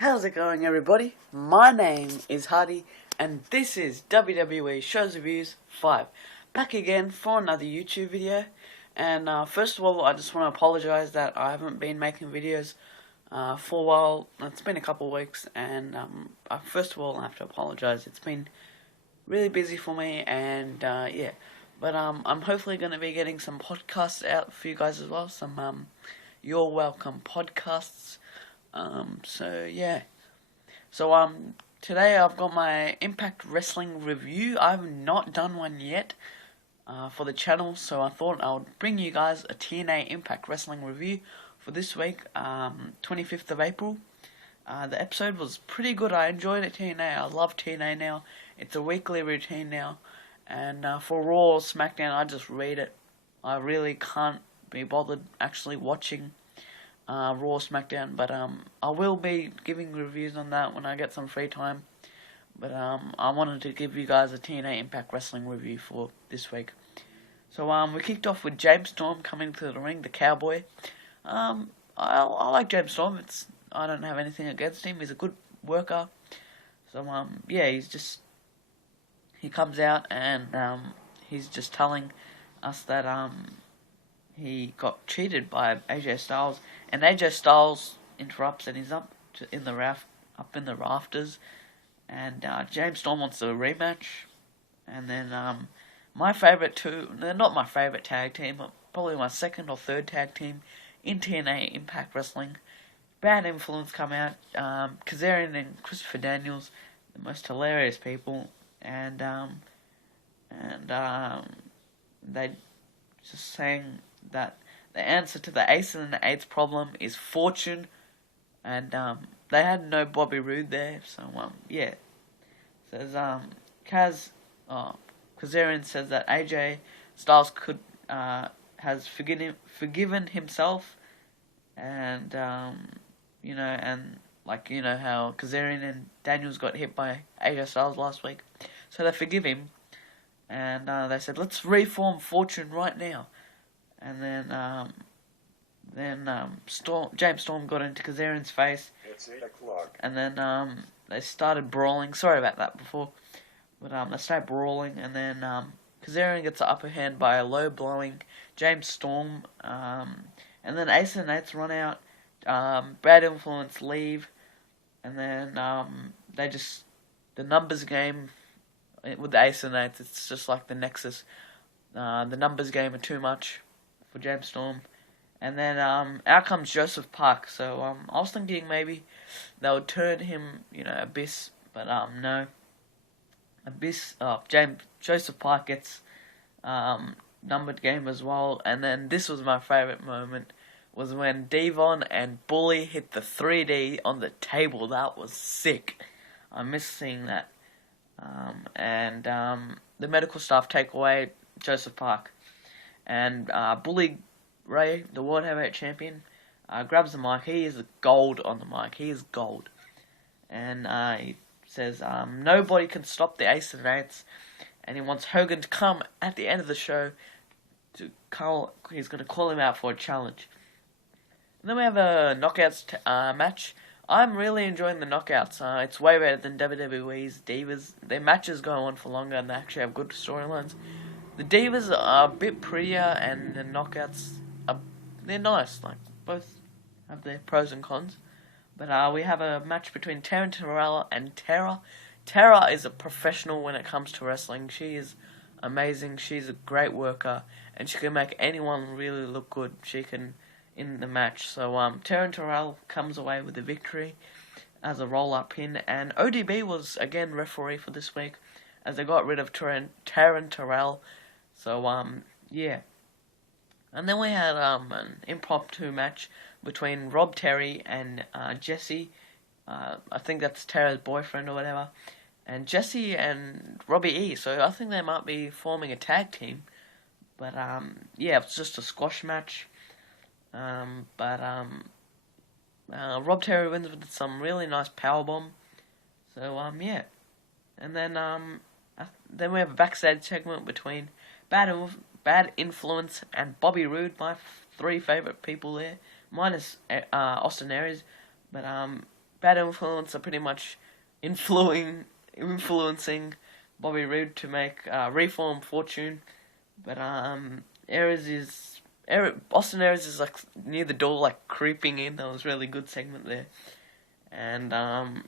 How's it going, everybody? My name is Hardy, and this is WWE Shows Reviews 5. Back again for another YouTube video. And first of all, I just want to apologize that I haven't been making videos for a while. It's been a couple of weeks, and first of all, I have to apologize. It's been really busy for me, and yeah. But I'm hopefully going to be getting some podcasts out for you guys as well. Some You're Welcome podcasts. So yeah. So today I've got my Impact Wrestling review. I've not done one yet for the channel, so I thought I would bring you guys a TNA Impact Wrestling review for this week, 25th of April. The episode was pretty good. I enjoyed it. TNA. I love TNA now. It's a weekly routine now, and for Raw or SmackDown, I just read it. I really can't be bothered actually watching Raw, SmackDown, but I will be giving reviews on that when I get some free time. But I wanted to give you guys a TNA Impact Wrestling review for this week. So we kicked off with James Storm coming to the ring, the Cowboy. I like James Storm. I don't have anything against him. He's a good worker. So yeah, he comes out and he's just telling us that he got cheated by AJ Styles, and AJ Styles interrupts and he's up in the rafters, and James Storm wants a rematch. And then my favourite they're not my favourite tag team, but probably my second or third tag team in TNA Impact Wrestling, Bad Influence, come out. Kazarian and Christopher Daniels, the most hilarious people, and they just saying that the answer to the Ace and the Eights problem is fortune, and they had no Bobby Roode there, so yeah. Says Kazarian says that AJ Styles has forgiven himself, and and how Kazarian and Daniels got hit by AJ Styles last week, so they forgive him. And they said, let's reform Fortune right now. And then James Storm got into Kazarian's face. It's 8 o'clock. And then they started brawling. Sorry about that before. But they started brawling. And then Kazarian gets the upper hand by a low-blowing James Storm. And then Ace and Eights run out. Bad Influence leave. And then the numbers game with the Ace and Eights, it's just like the Nexus. The numbers game are too much for James Storm. And then out comes Joseph Park. So I was thinking maybe they would turn him, Abyss, but no. Joseph Park gets numbered game as well. And then this was my favourite moment, was when Devon and Bully hit the 3D on the table. That was sick. I miss seeing that. And the medical staff take away Joseph Park, and Bully Ray, the World Heavyweight Champion, grabs the mic. He is gold on the mic. He is gold, and he says nobody can stop the Ace and Eights, and he wants Hogan to come at the end of the show he's going to call him out for a challenge. And then we have a knockouts match. I'm really enjoying the knockouts. It's way better than WWE's Divas. Their matches go on for longer and they actually have good storylines. The Divas are a bit prettier, and the knockouts they're nice. Like, both have their pros and cons. But we have a match between Taryn Terrell and Tara. Tara is a professional when it comes to wrestling. She is amazing. She's a great worker, and she can make anyone really look good. She can in the match. So Taryn Terrell comes away with the victory as a roll-up pin, and ODB was again referee for this week as they got rid of Taryn Terrell. So yeah. And then we had an impromptu match between Rob Terry and Jesse. I think that's Tara's boyfriend or whatever. And Jesse and Robbie E. So I think they might be forming a tag team. But yeah, it's just a squash match. Rob Terry wins with some really nice powerbomb. So yeah. And then we have a backstage segment between Bad Influence and Bobby Roode, my three favourite people there, minus Austin Aries. But Bad Influence are pretty much influencing Bobby Roode to make reform fortune, but Austin Aries is like near the door, like creeping in. That was a really good segment there, and then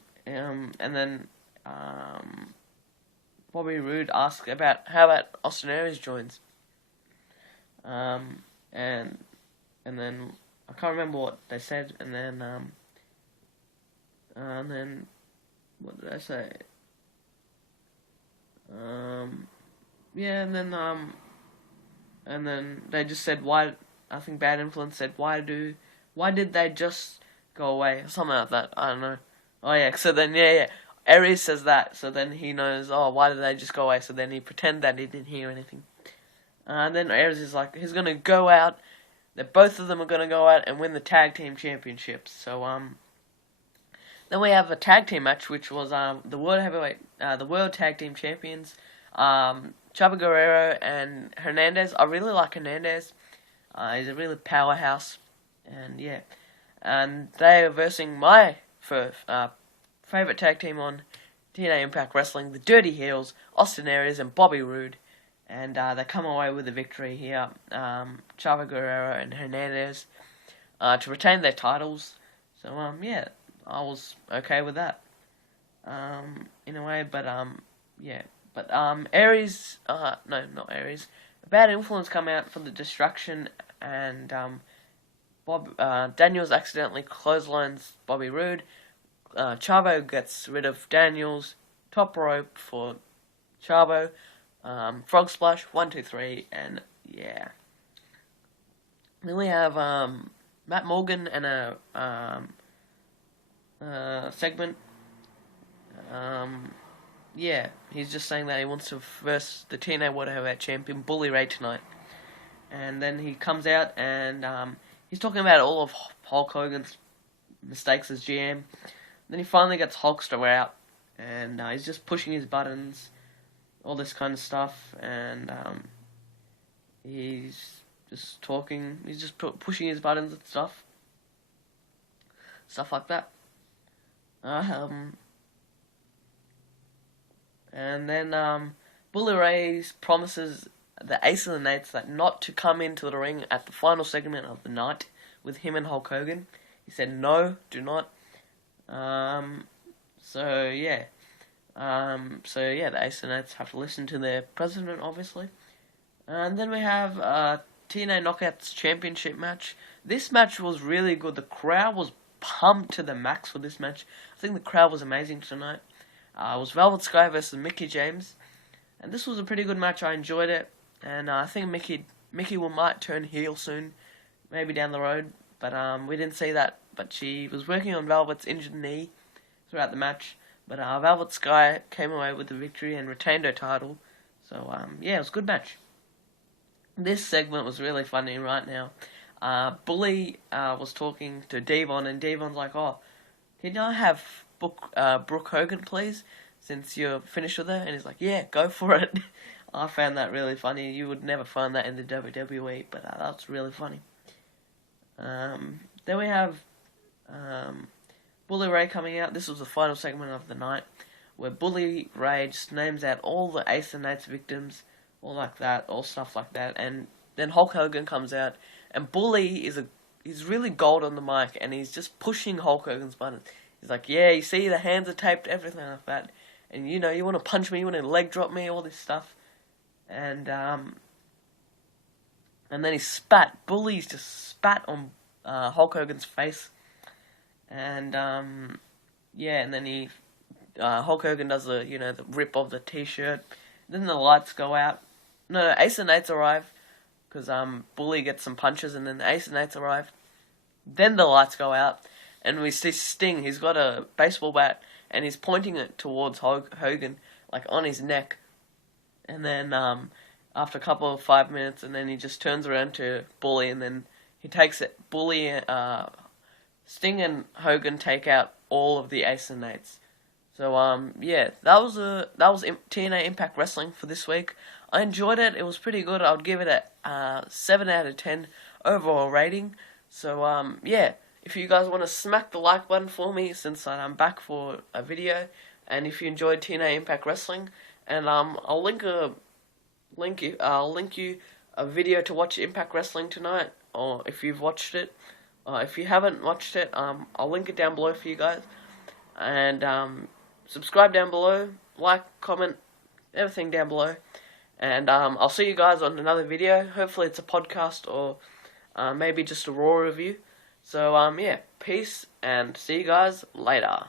Bobby Roode asked about how about Austin Aries joins, and then I can't remember what they said, and then what did I say? Yeah, and then they just said why. I think Bad Influence said why did they just go away or something like that. I don't know. Oh yeah. So then yeah. Aries says that, so then he knows. Oh, why did they just go away? So then he pretend that he didn't hear anything. And then Aries is like he's gonna go out. That both of them are gonna go out and win the tag team championships. So then we have a tag team match, which was the world tag team champions, Chavo Guerrero and Hernandez. I really like Hernandez. He's a really powerhouse, and yeah, and they are versing my favorite tag team on TNA Impact Wrestling, the Dirty Heels, Austin Aries and Bobby Roode, and they come away with a victory here. Chavo Guerrero and Hernandez to retain their titles. So yeah. I was okay with that, in a way, but yeah, but Aries, no, not Aries, Bad Influence come out for the distraction, and Daniels accidentally clotheslines Bobby Roode. Chavo gets rid of Daniels, top rope for Chavo, frog splash, 1, 2, 3, and yeah. Then we have Matt Morgan and a segment. Yeah, he's just saying that he wants to verse the TNA World Heavyweight Champion Bully Ray tonight, and then he comes out and he's talking about all of Hulk Hogan's mistakes as GM. Then he finally gets Hulkster out, and he's just pushing his buttons, all this kind of stuff, and he's just talking. He's just pushing his buttons and stuff like that. And then Bully Ray promises the Ace of the Nates that not to come into the ring at the final segment of the night with him and Hulk Hogan. He said no, do not. So yeah, the Ace of the Nates have to listen to their president, obviously. And then we have TNA Knockouts Championship match. This match was really good. The crowd was pumped to the max for this match. I think the crowd was amazing tonight. It was Velvet Sky versus Mickie James, and this was a pretty good match. I enjoyed it, and I think Mickie might turn heel soon, maybe down the road. But we didn't see that. But she was working on Velvet's injured knee throughout the match. But Velvet Sky came away with the victory and retained her title. So yeah, it was a good match. This segment was really funny right now. Bully was talking to Devon, and Devon's like, "Oh, can I have Brooke Hogan, please, since you're finished with her?" And he's like, "Yeah, go for it." I found that really funny. You would never find that in the WWE, but that's really funny. Then we have Bully Ray coming out. This was the final segment of the night, where Bully Ray just names out all the Ace and Nates victims, all like that, all stuff like that, and then Hulk Hogan comes out, and Bully he's really gold on the mic, and he's just pushing Hulk Hogan's buttons. He's like, "Yeah, you see, the hands are taped, everything like that, and you know, you want to punch me, you want to leg drop me, all this stuff," and then he spat. Bully's just spat on Hulk Hogan's face, and yeah, and then Hulk Hogan does the rip of the t-shirt. Then the lights go out. No, Ace and Nates arrive, because Bully gets some punches, and then the Ace and Nates arrive. Then the lights go out, and we see Sting. He's got a baseball bat, and he's pointing it towards Hogan, like on his neck. And then after a couple of 5 minutes, and then he just turns around to Bully, and then he takes it. Sting and Hogan take out all of the Ace and Nates. So yeah, that was TNA Impact Wrestling for this week. I enjoyed it. It was pretty good. I would give it a 7 out of 10 overall rating. So yeah, if you guys want to smack the like button for me, since I'm back for a video, and if you enjoyed TNA Impact Wrestling, and I'll link you a video to watch Impact Wrestling tonight, or if you've watched it. If you haven't watched it, I'll link it down below for you guys. And subscribe down below, like, comment, everything down below. And I'll see you guys on another video. Hopefully it's a podcast or maybe just a raw review. So yeah, peace and see you guys later.